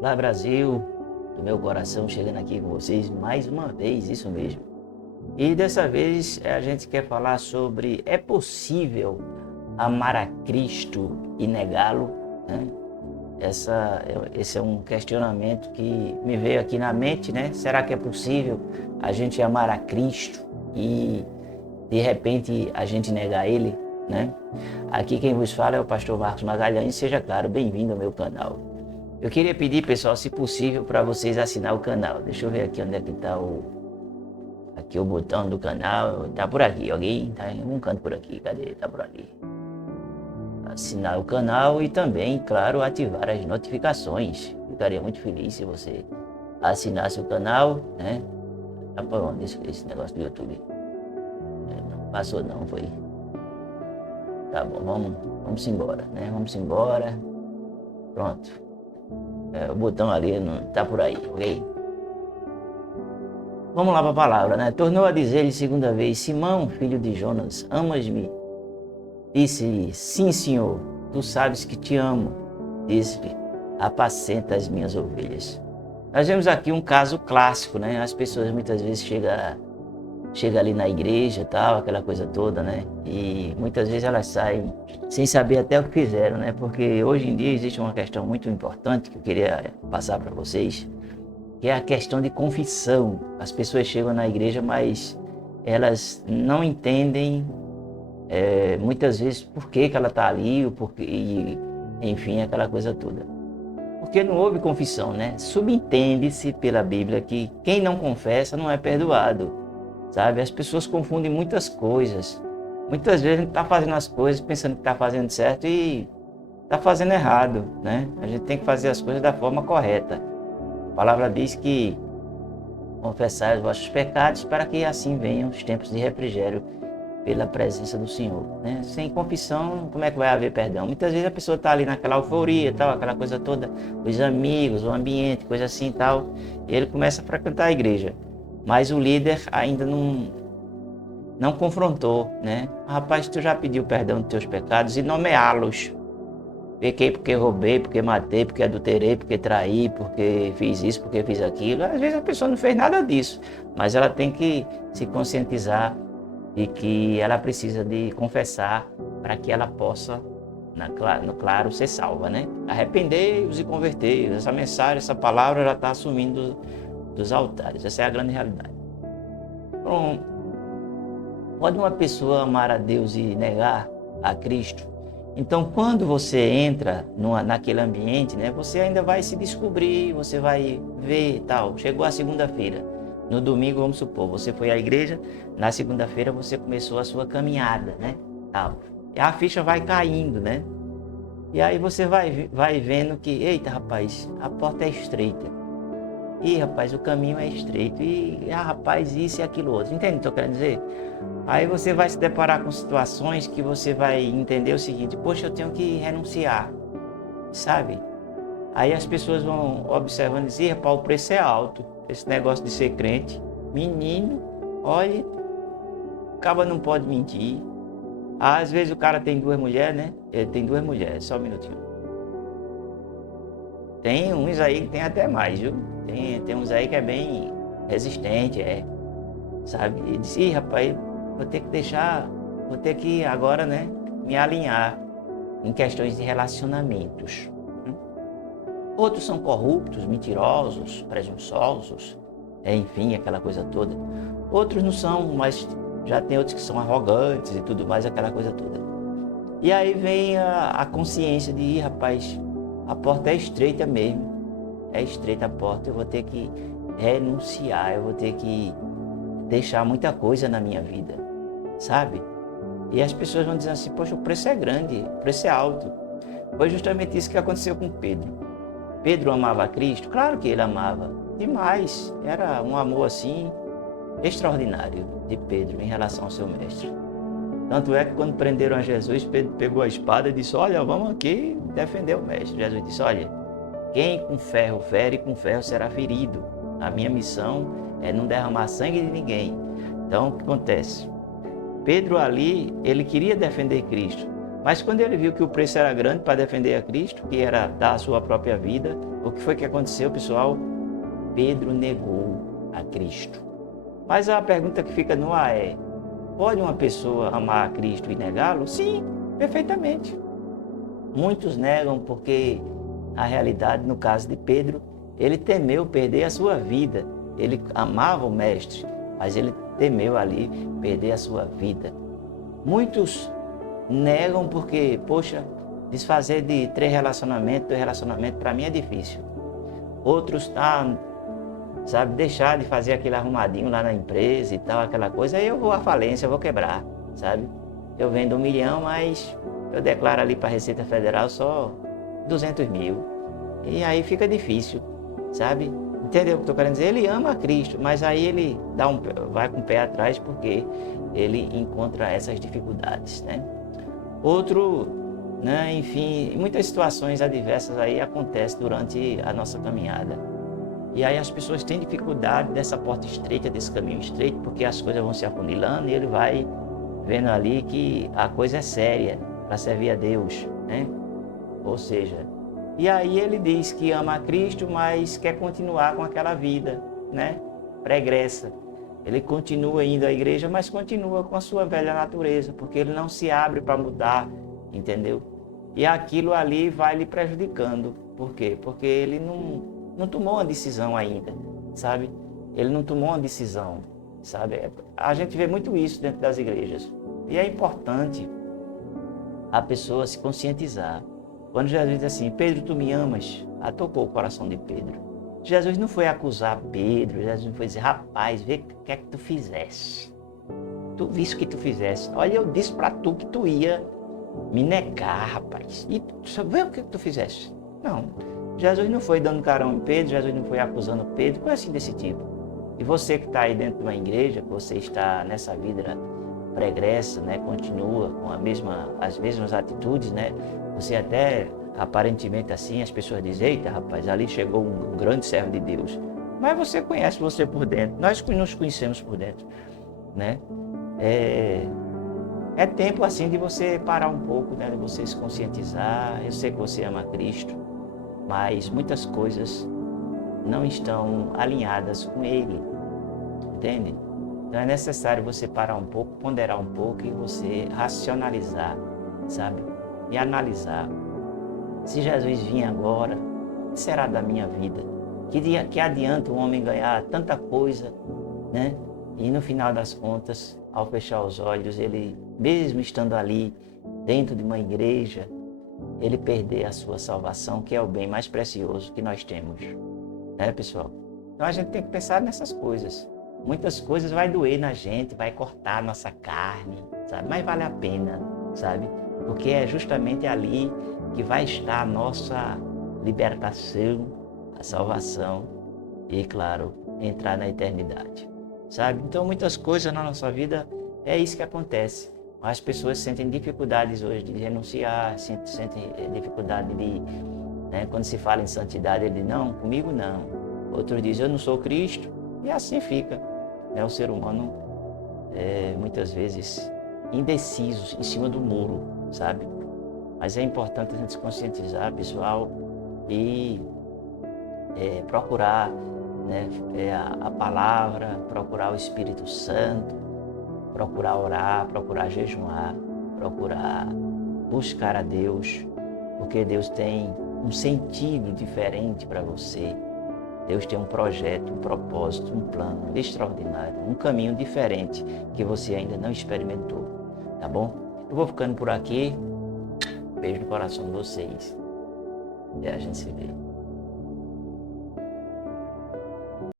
Olá, Brasil, do meu coração chegando aqui com vocês mais uma vez, isso mesmo. E dessa vez a gente quer falar sobre: é possível amar a Cristo e negá-lo, né? Esse é um questionamento que me veio aqui na mente, né? Será que é possível a gente amar a Cristo e de repente a gente negar Ele, né? Aqui quem vos fala é o pastor Marcos Magalhães. Seja claro, bem-vindo ao meu canal. Eu queria pedir, pessoal, se possível, para vocês assinar o canal. Deixa eu ver aqui onde é que está o botão do canal. Tá por aqui, alguém? Tá em um canto por aqui. Cadê? Tá por ali. Assinar o canal e também, claro, ativar as notificações. Ficaria muito feliz se você assinasse o canal, né? Tá por onde esse negócio do YouTube? Não passou não, foi. Tá bom, vamos embora, né? Vamos embora. Pronto. O botão ali não tá por aí, ok? Vamos lá para a palavra, né? Tornou a dizer-lhe segunda vez: Simão, filho de Jonas, amas-me? Disse-lhe: sim, Senhor, tu sabes que te amo. Disse-lhe: apacenta as minhas ovelhas. Nós vemos aqui um caso clássico, né? As pessoas muitas vezes chegam ali na igreja, tal, aquela coisa toda, né? E muitas vezes elas saem sem saber até o que fizeram, né? Porque hoje em dia existe uma questão muito importante que eu queria passar para vocês, que é a questão de confissão. As pessoas chegam na igreja, mas elas não entendem muitas vezes por que ela está ali, o porquê, e, enfim, aquela coisa toda. Porque não houve confissão, né? Subentende-se pela Bíblia que quem não confessa não é perdoado, sabe? As pessoas confundem muitas coisas. Muitas vezes a gente está fazendo as coisas pensando que está fazendo certo e está fazendo errado, né? A gente tem que fazer as coisas da forma correta. A palavra diz que confessai os vossos pecados para que assim venham os tempos de refrigério pela presença do Senhor, né? Sem confissão, como é que vai haver perdão? Muitas vezes a pessoa está ali naquela euforia, tal, aquela coisa toda, os amigos, o ambiente, coisa assim e tal, e ele começa a frequentar a igreja, mas o líder ainda não confrontou, né? Rapaz, tu já pediu perdão dos teus pecados e nomeá-los. Pequei porque roubei, porque matei, porque adulterei, porque traí, porque fiz isso, porque fiz aquilo. Às vezes a pessoa não fez nada disso, mas ela tem que se conscientizar de que ela precisa de confessar para que ela possa, no claro, ser salva, né? Arrependei-vos e convertei-vos. Essa mensagem, essa palavra já está assumindo dos altares. Essa é a grande realidade. Bom, pode uma pessoa amar a Deus e negar a Cristo? Então, quando você entra naquele ambiente, né, você ainda vai se descobrir, você vai ver e tal. Chegou a segunda-feira. No domingo, vamos supor, você foi à igreja, na segunda-feira você começou a sua caminhada, né? Tal. E a ficha vai caindo, né? E aí você vai vendo que, eita, rapaz, a porta é estreita. Ih, rapaz, o caminho é estreito. E, rapaz, isso e aquilo outro. Entende o que eu quero dizer? Aí você vai se deparar com situações que você vai entender o seguinte: poxa, eu tenho que renunciar, sabe? Aí as pessoas vão observando e dizer: rapaz, o preço é alto. Esse negócio de ser crente, menino, olha, o cara não pode mentir. Às vezes o cara tem duas mulheres, né? Ele tem duas mulheres, só um minutinho. Tem uns aí que tem até mais, viu? Tem uns aí que é bem resistente, sabe? E disse: ih, rapaz, vou ter que agora, né, me alinhar em questões de relacionamentos. Outros são corruptos, mentirosos, presunçosos, enfim, aquela coisa toda. Outros não são, mas já tem outros que são arrogantes e tudo mais, aquela coisa toda. E aí vem a consciência de: ih, rapaz, a porta é estreita mesmo. É estreita a porta, eu vou ter que renunciar, eu vou ter que deixar muita coisa na minha vida, sabe? E as pessoas vão dizendo assim: poxa, o preço é grande, o preço é alto. Foi justamente isso que aconteceu com Pedro. Pedro amava a Cristo? Claro que ele amava, demais. Era um amor assim extraordinário de Pedro em relação ao seu mestre. Tanto é que quando prenderam a Jesus, Pedro pegou a espada e disse: olha, vamos aqui defender o mestre. Jesus disse: olha, quem com ferro fere, com ferro será ferido. A minha missão é não derramar sangue de ninguém. Então, o que acontece? Pedro ali, ele queria defender Cristo, Mas quando ele viu que o preço era grande para defender a Cristo, que era dar a sua própria vida, o que foi que aconteceu, pessoal? Pedro negou a Cristo. Mas a pergunta que fica no ar é: pode uma pessoa amar a Cristo e negá-lo? Sim, perfeitamente. Muitos negam porque a realidade, no caso de Pedro, ele temeu perder a sua vida. Ele amava o Mestre, mas ele temeu ali perder a sua vida. Muitos negam porque, poxa, desfazer de 3 relacionamentos, 2 relacionamentos, para mim é difícil. Outros, sabe, deixar de fazer aquele arrumadinho lá na empresa e tal, aquela coisa, aí eu vou à falência, eu vou quebrar, sabe? Eu vendo 1 milhão, mas eu declaro ali para a Receita Federal só 200 mil. E aí fica difícil, sabe? Entendeu o que eu estou querendo dizer? Ele ama a Cristo, mas aí ele vai com o pé atrás porque ele encontra essas dificuldades, né? Outro, né, enfim, muitas situações adversas aí acontecem durante a nossa caminhada. E aí as pessoas têm dificuldade dessa porta estreita, desse caminho estreito, porque as coisas vão se afunilando e ele vai vendo ali que a coisa é séria para servir a Deus, né? Ou seja, e aí ele diz que ama a Cristo, mas quer continuar com aquela vida, né? Pregressa. Ele continua indo à igreja, mas continua com a sua velha natureza, porque ele não se abre para mudar, entendeu? E aquilo ali vai lhe prejudicando. Por quê? Porque ele não tomou uma decisão ainda, sabe? Ele não tomou uma decisão, sabe? A gente vê muito isso dentro das igrejas. E é importante a pessoa se conscientizar. Quando Jesus diz assim: Pedro, tu me amas? Tocou o coração de Pedro. Jesus não foi acusar Pedro, Jesus não foi dizer: rapaz, vê o que é que tu fizeste. Tu viste o que tu fizeste. Olha, eu disse para tu que tu ia me negar, rapaz. E tu vê o que tu fizeste. Não. Jesus não foi dando carão em Pedro, Jesus não foi acusando Pedro, coisa assim desse tipo. E você que está aí dentro de uma igreja, que você está nessa vida pregressa, né, continua com as mesmas atitudes, né? Você até, aparentemente assim, as pessoas dizem: eita, rapaz, ali chegou um grande servo de Deus. Mas você conhece você por dentro, nós nos conhecemos por dentro, né? É tempo assim de você parar um pouco, né? De você se conscientizar. Eu sei que você ama Cristo, mas muitas coisas não estão alinhadas com Ele, entende? Então é necessário você parar um pouco, ponderar um pouco e você racionalizar, sabe? E analisar. Se Jesus vir agora, o que será da minha vida? Que adianta um homem ganhar tanta coisa, né? E no final das contas, ao fechar os olhos, ele, mesmo estando ali, dentro de uma igreja, ele perder a sua salvação, que é o bem mais precioso que nós temos. Né, pessoal? Então a gente tem que pensar nessas coisas. Muitas coisas vai doer na gente, vai cortar a nossa carne, sabe? Mas vale a pena, sabe? Porque é justamente ali que vai estar a nossa libertação, a salvação e, claro, entrar na eternidade, sabe? Então muitas coisas na nossa vida é isso que acontece. As pessoas sentem dificuldades hoje de renunciar, sentem dificuldade de, né, quando se fala em santidade, ele diz: não, comigo não. Outros dizem: eu não sou Cristo. E assim fica, né? O ser humano muitas vezes indeciso, em cima do muro, sabe? Mas é importante a gente se conscientizar, pessoal, e procurar, né, a palavra, procurar o Espírito Santo, procurar orar, procurar jejuar, procurar buscar a Deus, porque Deus tem um sentido diferente para você. Deus tem um projeto, um propósito, um plano extraordinário, um caminho diferente que você ainda não experimentou, tá bom? Eu vou ficando por aqui. Beijo no coração de vocês. E a gente se vê.